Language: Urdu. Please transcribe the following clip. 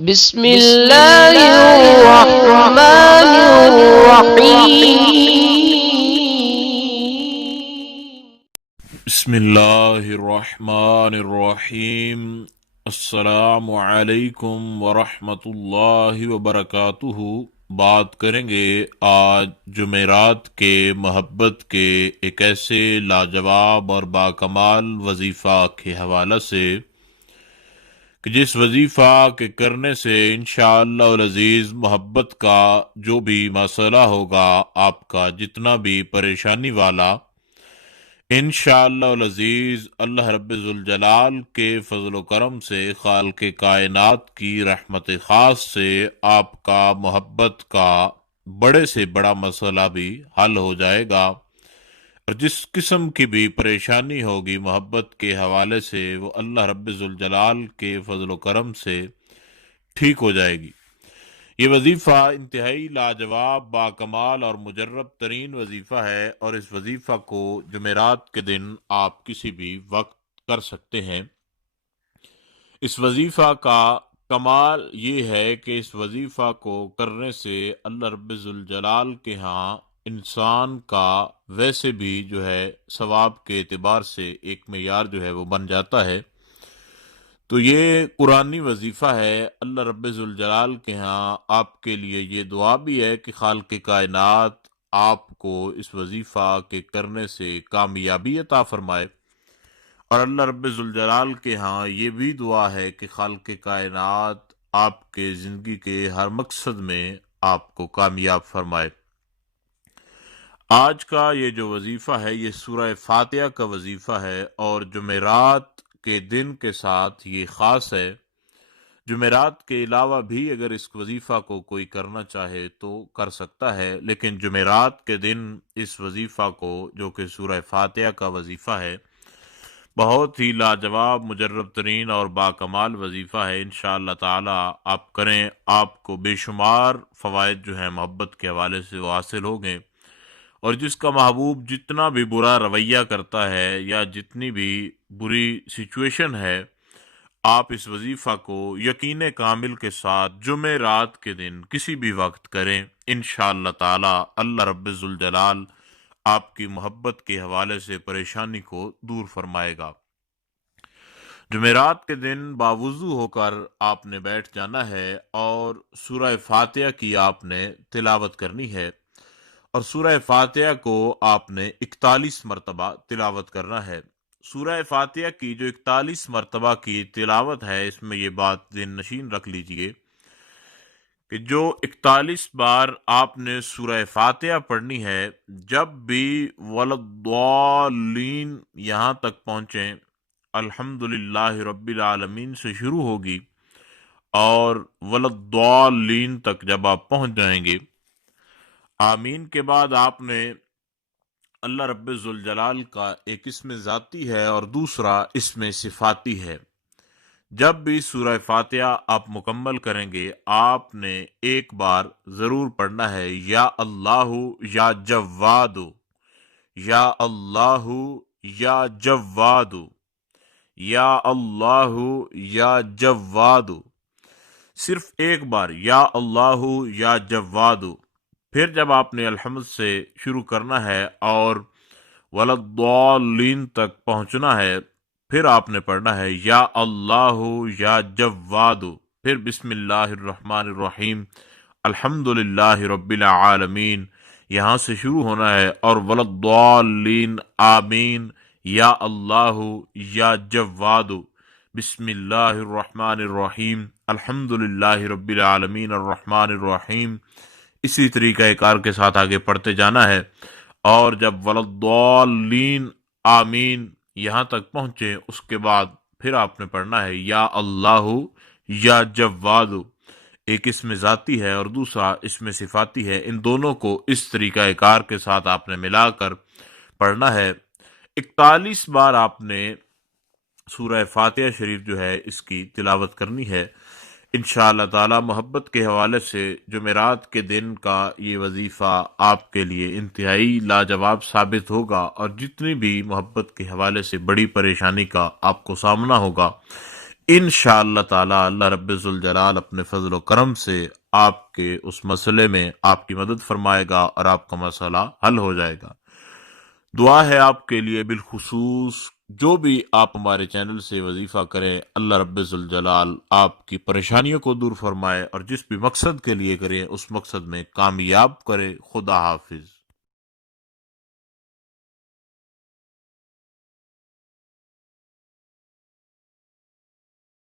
بسم اللہ الرحمن الرحیم بسم اللہ الرحمن الرحیم۔ السلام علیکم ورحمۃ اللہ وبرکاتہ۔ بات کریں گے آج جمعرات کے محبت کے ایک ایسے لاجواب اور باکمال وظیفہ کے حوالے سے کہ جس وظیفہ کے کرنے سے انشاءاللہ العزیز محبت کا جو بھی مسئلہ ہوگا، آپ کا جتنا بھی پریشانی والا، انشاءاللہ العزیز اللہ رب ذوالجلال کے فضل و کرم سے، خالق کائنات کی رحمت خاص سے آپ کا محبت کا بڑے سے بڑا مسئلہ بھی حل ہو جائے گا، اور جس قسم کی بھی پریشانی ہوگی محبت کے حوالے سے وہ اللہ رب ذوالجلال کے فضل و کرم سے ٹھیک ہو جائے گی۔ یہ وظیفہ انتہائی لاجواب، باکمال اور مجرب ترین وظیفہ ہے، اور اس وظیفہ کو جمعرات کے دن آپ کسی بھی وقت کر سکتے ہیں۔ اس وظیفہ کا کمال یہ ہے کہ اس وظیفہ کو کرنے سے اللہ رب ذوالجلال کے ہاں انسان کا ویسے بھی جو ہے ثواب کے اعتبار سے ایک معیار جو ہے وہ بن جاتا ہے۔ تو یہ قرآنی وظیفہ ہے۔ اللہ رب ذوالجلال کے ہاں آپ کے لیے یہ دعا بھی ہے کہ خالق کائنات آپ کو اس وظیفہ کے کرنے سے کامیابی عطا فرمائے، اور اللہ رب ذوالجلال کے ہاں یہ بھی دعا ہے کہ خالق کائنات آپ کے زندگی کے ہر مقصد میں آپ کو کامیاب فرمائے۔ آج کا یہ جو وظیفہ ہے یہ سورہ فاتحہ کا وظیفہ ہے، اور جمعرات کے دن کے ساتھ یہ خاص ہے۔ جمعرات کے علاوہ بھی اگر اس وظیفہ کو کوئی کرنا چاہے تو کر سکتا ہے، لیکن جمعرات کے دن اس وظیفہ کو، جو کہ سورہ فاتحہ کا وظیفہ ہے، بہت ہی لاجواب، مجرب ترین اور باکمال وظیفہ ہے۔ انشاءاللہ تعالی آپ کریں، آپ کو بے شمار فوائد جو ہیں محبت کے حوالے سے وہ حاصل ہوں گے، اور جس کا محبوب جتنا بھی برا رویہ کرتا ہے یا جتنی بھی بری سچویشن ہے، آپ اس وظیفہ کو یقین کامل کے ساتھ جمعرات کے دن کسی بھی وقت کریں، انشاءاللہ تعالی اللہ رب ذوالجلال آپ کی محبت کے حوالے سے پریشانی کو دور فرمائے گا۔ جمعرات کے دن باوضو ہو کر آپ نے بیٹھ جانا ہے، اور سورہ فاتحہ کی آپ نے تلاوت کرنی ہے، اور سورہ فاتحہ کو آپ نے 41 مرتبہ تلاوت کرنا ہے۔ سورہ فاتحہ کی جو 41 مرتبہ کی تلاوت ہے، اس میں یہ بات ذہن نشین رکھ لیجئے کہ جو 41 بار آپ نے سورہ فاتحہ پڑھنی ہے، جب بھی ولضالین یہاں تک پہنچیں، الحمدللہ رب العالمین سے شروع ہوگی، اور ولضالین تک جب آپ پہنچ جائیں گے، آمین کے بعد آپ نے اللہ رب ذوالجلال کا ایک اسم ذاتی ہے اور دوسرا اسم صفاتی ہے۔ جب بھی سورہ فاتحہ آپ مکمل کریں گے، آپ نے ایک بار ضرور پڑھنا ہے یا اللہ یا جواد، یا اللہ یا جواد، یا اللہ یا جواد، صرف ایک بار یا اللہ یا جواد۔ پھر جب آپ نے الحمد سے شروع کرنا ہے اور ولضالین تک پہنچنا ہے، پھر آپ نے پڑھنا ہے یا اللہ یا جواد، پھر بسم اللہ الرحمن الرحیم الحمدللہ رب العالمین یہاں سے شروع ہونا ہے، اور ولضالین آمین یا اللہ یا جواد بسم اللہ الرحمن الرحیم الحمدللہ رب العالمین الرحمن الرحیم، اسی طریقہ کار کے ساتھ آگے پڑھتے جانا ہے، اور جب ولضالین آمین یہاں تک پہنچے، اس کے بعد پھر آپ نے پڑھنا ہے یا اللہ یا جواد۔ ایک اسم ذاتی ہے اور دوسرا اسم صفاتی ہے، ان دونوں کو اس طریقہ کار کے ساتھ آپ نے ملا کر پڑھنا ہے۔ 41 بار آپ نے سورہ فاتحہ شریف جو ہے اس کی تلاوت کرنی ہے۔ انشاءاللہ تعالی محبت کے حوالے سے جمعرات کے دن کا یہ وظیفہ آپ کے لیے انتہائی لاجواب ثابت ہوگا، اور جتنی بھی محبت کے حوالے سے بڑی پریشانی کا آپ کو سامنا ہوگا، انشاءاللہ تعالی اللہ رب ذوالجلال اپنے فضل و کرم سے آپ کے اس مسئلے میں آپ کی مدد فرمائے گا اور آپ کا مسئلہ حل ہو جائے گا۔ دعا ہے آپ کے لیے بالخصوص جو بھی آپ ہمارے چینل سے وظیفہ کریں، اللہ رب ذوالجلال آپ کی پریشانیوں کو دور فرمائے اور جس بھی مقصد کے لیے کریں اس مقصد میں کامیاب کرے۔ خدا حافظ۔